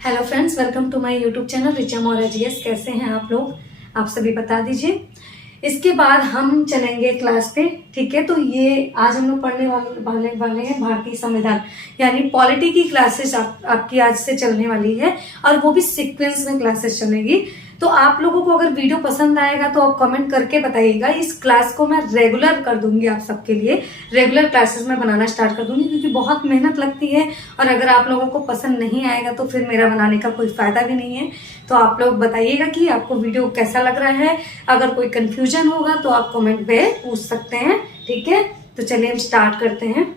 Hello friends, welcome to my YouTube channel Richa Maurya GS. कैसे हैं आप लोग? आप सभी बता दीजिए। इसके बाद हम चलेंगे क्लास पे। ठीक है, तो ये आज हम लोग पढ़ने वाले हैं भारतीय संविधान, यानी पॉलिटी की क्लासेस आपकी आज से चलने वाली है, और वो भी सीक्वेंस में क्लासेस चलेगी। तो आप लोगों को अगर वीडियो पसंद आएगा तो आप कमेंट करके बताइएगा। इस क्लास को मैं रेगुलर कर दूंगी, आप सबके लिए रेगुलर क्लासेस में बनाना स्टार्ट कर दूंगी, क्योंकि बहुत मेहनत लगती है। और अगर आप लोगों को पसंद नहीं आएगा तो फिर मेरा बनाने का कोई फायदा भी नहीं है। तो आप लोग बताइएगा कि आपको वीडियो कैसा लग रहा है। अगर कोई कंफ्यूजन होगा तो आप कमेंट पे पूछ सकते हैं। ठीक है, तो चलिए हम स्टार्ट करते हैं।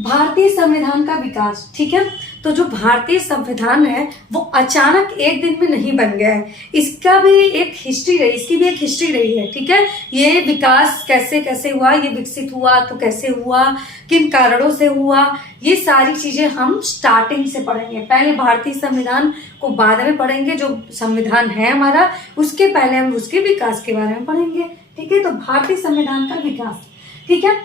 भारतीय संविधान का विकास। ठीक है, तो जो भारतीय संविधान है वो अचानक एक दिन में नहीं बन गया है। इसका भी एक हिस्ट्री रही, इसकी भी एक हिस्ट्री रही है। ठीक है, ये विकास कैसे कैसे हुआ, ये विकसित हुआ तो कैसे हुआ, किन कारणों से हुआ, ये सारी चीजें हम स्टार्टिंग से पढ़ेंगे। पहले भारतीय संविधान को बाद में पढ़ेंगे, जो संविधान है हमारा उसके पहले हम उसके विकास के बारे में पढ़ेंगे। ठीक है, तो भारतीय संविधान का विकास। ठीक है,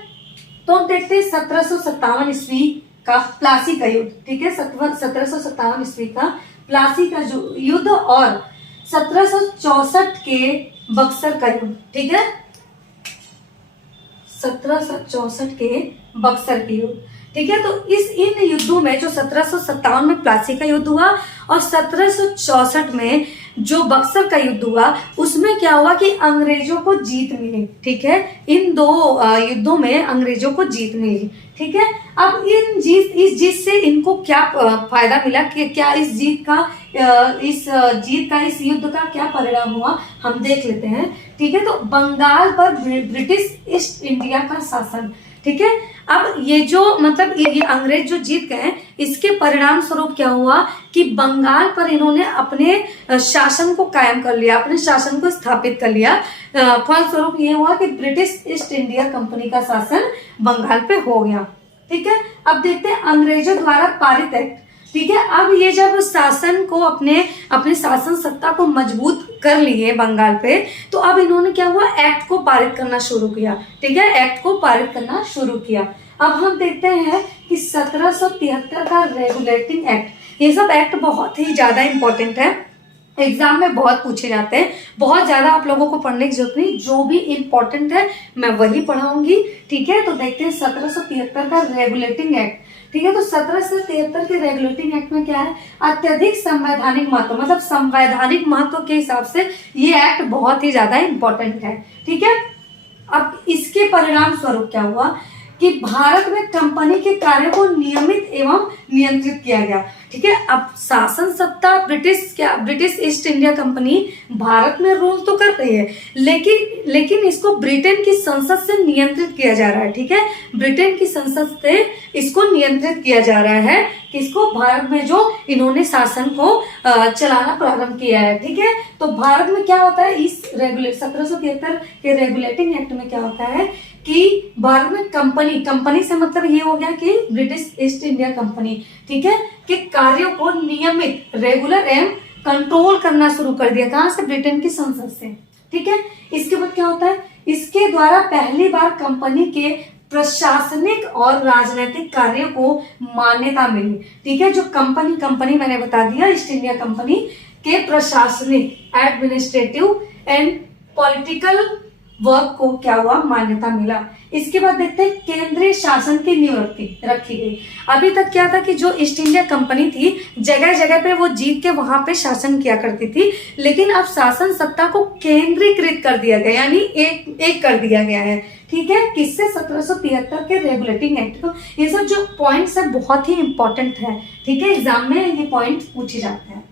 तो हम देखते हैं 1757 ईस्वी का प्लासी का युद्ध। ठीक है, 1757 ईस्वी का प्लासी का जो युद्ध और 1764 के बक्सर का युद्ध। ठीक है, 1764 के बक्सर के युद्ध। ठीक है, तो इन युद्धों में जो 1757 में प्लासी का युद्ध हुआ और 1764 में जो बक्सर का युद्ध हुआ, उसमें क्या हुआ कि अंग्रेजों को जीत मिली। ठीक है, इन दो युद्धों में अंग्रेजों को जीत मिली। ठीक है, अब इस जीत से इनको क्या फायदा मिला, कि क्या इस जीत का इस युद्ध का क्या परिणाम हुआ, हम देख लेते हैं। ठीक है, तो बंगाल पर ब्रिटिश ईस्ट इंडिया का शासन। ठीक है, अब ये जो मतलब ये अंग्रेज जो जीत गए, इसके परिणाम स्वरूप क्या हुआ कि बंगाल पर इन्होंने अपने शासन को कायम कर लिया, अपने शासन को स्थापित कर लिया। फलस्वरूप ये हुआ कि ब्रिटिश ईस्ट इंडिया कंपनी का शासन बंगाल पे हो गया। ठीक है, अब देखते हैं अंग्रेजों द्वारा पारित एक्ट। ठीक है, अब ये जब शासन को अपने शासन सत्ता को मजबूत कर लिए बंगाल पे, तो अब इन्होंने क्या हुआ, एक्ट को पारित करना शुरू किया। ठीक है, एक्ट को पारित करना शुरू किया। अब हम देखते हैं कि 1773 का रेगुलेटिंग एक्ट। ये सब एक्ट बहुत ही ज्यादा इंपॉर्टेंट है, एग्जाम में बहुत पूछे जाते हैं। बहुत ज्यादा आप लोगों को पढ़ने की जरूरत नहीं, जो भी इंपॉर्टेंट है मैं वही पढ़ाऊंगी। ठीक है, तो देखते हैं 1773 का रेगुलेटिंग एक्ट। ठीक है, तो 1773 के रेगुलेटिंग एक्ट में क्या है, अत्यधिक संवैधानिक महत्व, मतलब संवैधानिक महत्व के हिसाब से ये एक्ट बहुत ही ज्यादा इंपॉर्टेंट है। ठीक है, अब इसके परिणाम स्वरूप क्या हुआ कि भारत में कंपनी के कार्यों को नियमित एवं नियंत्रित किया गया। ठीक है, अब शासन सत्ता British east India company Bharat में रूल तो कर रही है, लेकिन इसको ब्रिटेन की संसद से नियंत्रित किया जा रहा है। ठीक है, ब्रिटेन की संसद से इसको नियंत्रित किया जा रहा है कि इसको भारत में जो इन्होंने शासन को चलाना प्रारंभ किया है। ठीक है, तो भारत में क्या होता है, इस 1773 के रेगुलेटिंग एक्ट में क्या होता है कि भारत में कंपनी से मतलब ये हो गया कि ब्रिटिश ईस्ट इंडिया कंपनी, ठीक है, के कार्यों को नियमित, रेगुलर एवं कंट्रोल करना शुरू कर दिया। कहां से? ब्रिटेन की संसद से। ठीक है, इसके बाद क्या होता है, इसके द्वारा पहली बार कंपनी के प्रशासनिक और राजनीतिक कार्यों को मान्यता मिली। ठीक है, जो कंपनी मैंने बता दिया, ईस्ट इंडिया कंपनी के प्रशासनिक, एडमिनिस्ट्रेटिव एंड पॉलिटिकल वर्क को क्या हुआ, मान्यता मिला। इसके बाद देखते हैं केंद्रीय शासन की नियुक्ति रखी गई। अभी तक क्या था कि जो ईस्ट इंडिया कंपनी थी, जगह जगह पे वो जीत के वहां पे शासन किया करती थी, लेकिन अब शासन सत्ता को केंद्रीकृत कर दिया गया, यानी एक कर दिया गया है। ठीक है, किससे? 1773 के रेगुलेटिंग एक्ट को। ये सब जो पॉइंट्स है बहुत ही इंपॉर्टेंट है। ठीक है, एग्जाम में ये पॉइंट पूछे जाते हैं।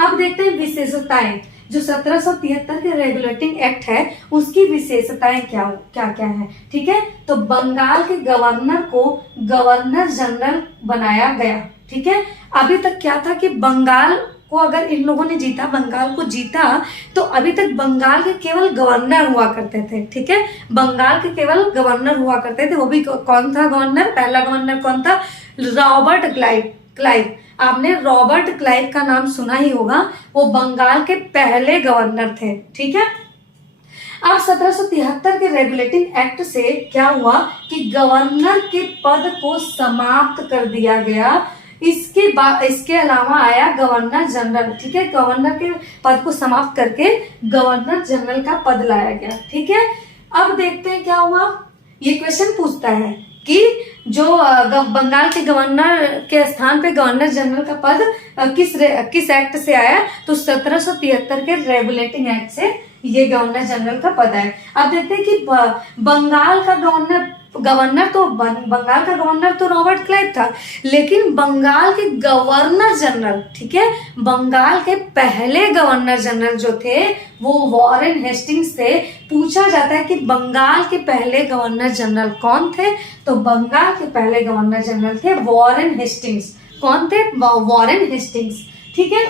अब देखते हैं विशेषताएं। जो 1773 के रेगुलेटिंग एक्ट है उसकी विशेषताएं क्या क्या है। ठीक है, तो बंगाल के गवर्नर को गवर्नर जनरल बनाया गया। ठीक है, अभी तक क्या था कि बंगाल को अगर इन लोगों ने जीता, बंगाल को जीता, तो अभी तक बंगाल के केवल गवर्नर हुआ करते थे। ठीक है, बंगाल के केवल गवर्नर हुआ करते थे। वो भी कौन था गवर्नर? पहला गवर्नर कौन था? Robert Clive. आपने रॉबर्ट क्लाइव का नाम सुना ही होगा, वो बंगाल के पहले गवर्नर थे। ठीक है, अब 1773 के रेगुलेटिंग एक्ट से क्या हुआ कि गवर्नर के पद को समाप्त कर दिया गया। इसके इसके अलावा आया गवर्नर जनरल, ठीक है, गवर्नर के पद को समाप्त करके गवर्नर जनरल का पद लाया गया, ठीक है। अब देखते हैं क्या हुआ। ये क्वेश्चन पूछता है कि जो बंगाल के गवर्नर के स्थान पे गवर्नर जनरल का पद किस एक्ट से आया, तो 1773 के रेगुलेटिंग एक्ट से ये गवर्नर जनरल का पद है। अब देखते हैं कि बंगाल का गवर्नर तो रॉबर्ट क्लाइव था, लेकिन बंगाल के गवर्नर जनरल, ठीक है, बंगाल के पहले गवर्नर जनरल जो थे वो वॉरेन हेस्टिंग्स थे। पूछा जाता है कि बंगाल के पहले गवर्नर जनरल कौन थे, तो बंगाल के पहले गवर्नर जनरल थे वॉरेन हेस्टिंग्स। कौन थे? वॉरेन हेस्टिंग्स, ठीक है।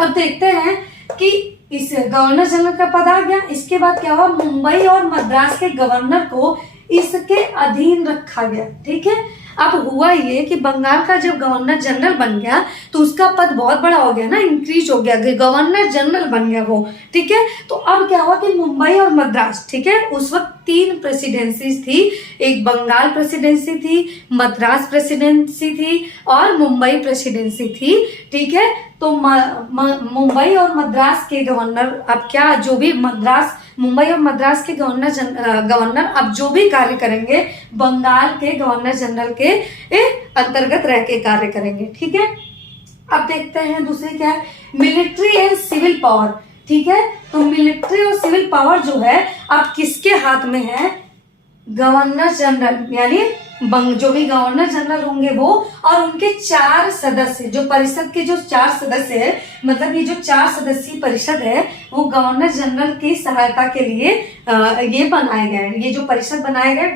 अब देखते हैं कि इस गवर्नर जनरल का पद आ गया। इसके बाद क्या हुआ, मुंबई और मद्रास के गवर्नर को इसके अधीन रखा गया, ठीक है। अब हुआ ये कि बंगाल का जब गवर्नर जनरल बन गया तो उसका पद बहुत बड़ा हो गया ना, इंक्रीज हो गया, गवर्नर जनरल बन गया वो, ठीक है। तो अब क्या हुआ कि मुंबई और मद्रास, ठीक है, उस वक्त 3 प्रेसिडेंसीज थी। एक बंगाल प्रेसिडेंसी थी, मद्रास प्रेसिडेंसी थी और मुंबई प्रेसिडेंसी थी, ठीक है। तो मुंबई और मद्रास के गवर्नर अब क्या, जो भी मुंबई और मद्रास के गवर्नर अब जो भी कार्य करेंगे बंगाल के गवर्नर जनरल के अंतर्गत रह के कार्य करेंगे, ठीक है। अब देखते हैं दूसरी क्या है, मिलिट्री एंड सिविल पावर, ठीक है। तो मिलिट्री और सिविल पावर जो है अब किसके हाथ में है, गवर्नर जनरल, यानी जो भी गवर्नर जनरल होंगे वो और उनके 4 सदस्य, जो परिषद के जो 4 सदस्य है, मतलब ये जो 4 सदस्यीय परिषद है वो गवर्नर जनरल की सहायता के लिए ये बनाए गए हैं। ये जो परिषद बनाए गए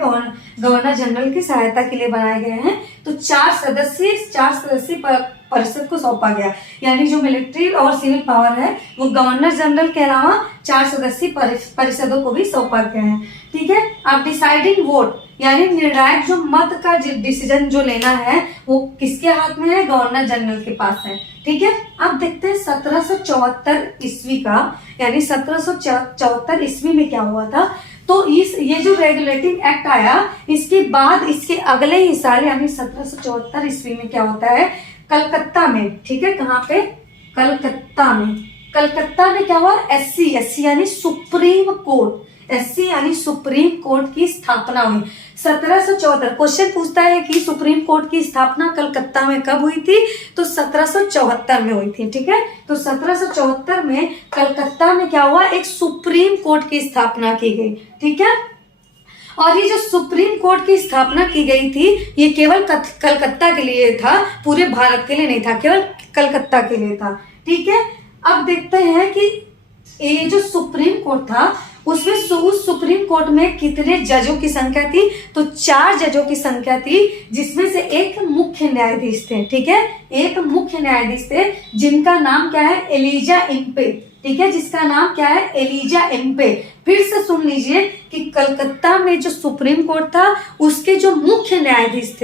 गवर्नर जनरल की सहायता के लिए बनाए गए हैं। तो 4 सदस्यीय परिषद को सौंपा गया, यानी जो मिलिट्री और सिविल पावर है वो गवर्नर जनरल के अलावा 4 सदस्यीय परिषदों को भी सौंपा गया है, ठीक है। अब डिसाइडिंग वोट, यानी निर्णायक जो मत का डिसीजन जो लेना है वो किसके हाथ में है, गवर्नर जनरल के पास है, ठीक है। अब देखते हैं 1774 ईस्वी का, यानी 1774 ईस्वी में क्या हुआ था। तो ये जो रेगुलेटिंग एक्ट आया, इसके बाद इसके अगले ही साल यानी 1774 ईस्वी में क्या होता है, कलकत्ता में, ठीक है, कहाँ पे, कलकत्ता में क्या हुआ, एससी यानी सुप्रीम कोर्ट, एससी यानी सुप्रीम कोर्ट की स्थापना हुई 1774। क्वेश्चन पूछता है कि सुप्रीम कोर्ट की स्थापना कलकत्ता में कब हुई थी, तो 1774 में हुई थी, ठीक है। तो 1774 में कलकत्ता में क्या हुआ, एक सुप्रीम कोर्ट की स्थापना की गई, ठीक है। और ये जो सुप्रीम कोर्ट की स्थापना की गई थी ये केवल कलकत्ता के लिए था, पूरे भारत के लिए नहीं था, केवल कलकत्ता के लिए था, ठीक है। अब देखते हैं कि ये जो सुप्रीम कोर्ट था उसमें उस सुप्रीम कोर्ट में कितने जजों की संख्या थी, तो 4 जजों की संख्या थी, जिसमें से एक मुख्य न्यायाधीश थे, ठीक है, एक मुख्य न्यायाधीश थे जिनका नाम क्या है, एलिजा इम्पे, ठीक है, जिसका नाम क्या है, एलिजा इम्पे। फिर से सुन लीजिए कि कलकत्ता में जो सुप्रीम कोर्ट था उसके जो मुख्य न्यायाधीश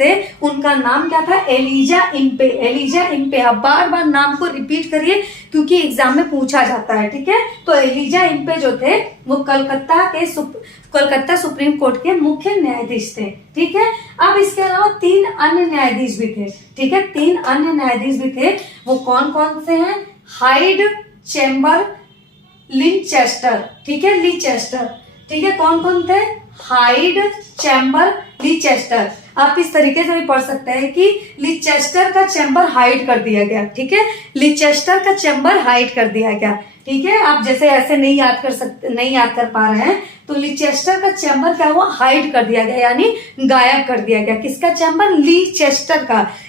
थे उनका नाम क्या था, एलिजा इम्पे। आप बार बार नाम को रिपीट करिए क्योंकि एग्जाम में पूछा जाता है, ठीक है। तो एलिजा इम्पे जो थे वो कलकत्ता सुप्रीम कोर्ट के मुख्य न्यायाधीश थे, ठीक है। अब इसके अलावा 3 अन्य न्यायाधीश भी थे, ठीक है, 3 अन्य न्यायाधीश भी थे। वो कौन कौन से हैं, हाइड, चेम्बर, लिंचेस्टर, ठीक है, लीचेस्टर, ठीक है। कौन कौन थे, हाइड, चेम्बर, लीचेस्टर। आप इस तरीके से भी पढ़ सकते हैं कि लीचेस्टर का चेम्बर हाइड कर दिया गया, ठीक है, लीचेस्टर का चेम्बर हाइड कर दिया गया, ठीक है। आप जैसे ऐसे नहीं याद कर पा रहे हैं तो लीचेस्टर का चेम्बर क्या हुआ, हाइड कर दिया गया, यानी गायब कर दिया गया। किसका चेम्बर,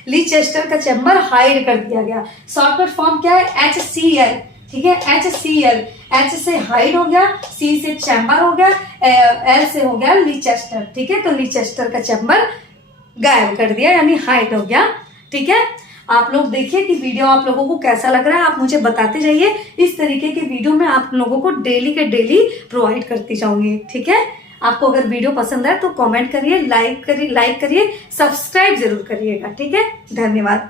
लीचेस्टर का चेम्बर हाइड कर दिया गया। शॉर्टकट फॉर्म क्या है, HCL, ठीक है, HCL, H से हाइड हो गया, C से चैम्बर हो गया, L से हो गया लीचेस्टर, ठीक है। तो लीचेस्टर का चैम्बर गायब कर दिया यानी हाइड हो गया, ठीक है। आप लोग देखिए कि वीडियो आप लोगों को कैसा लग रहा है, आप मुझे बताते जाइए। इस तरीके के वीडियो मैं आप लोगों को डेली के डेली प्रोवाइड करती जाऊंगी, ठीक है। आपको अगर वीडियो पसंद आए तो कमेंट करिए, लाइक करिए, सब्सक्राइब जरूर करिएगा, ठीक है। धन्यवाद।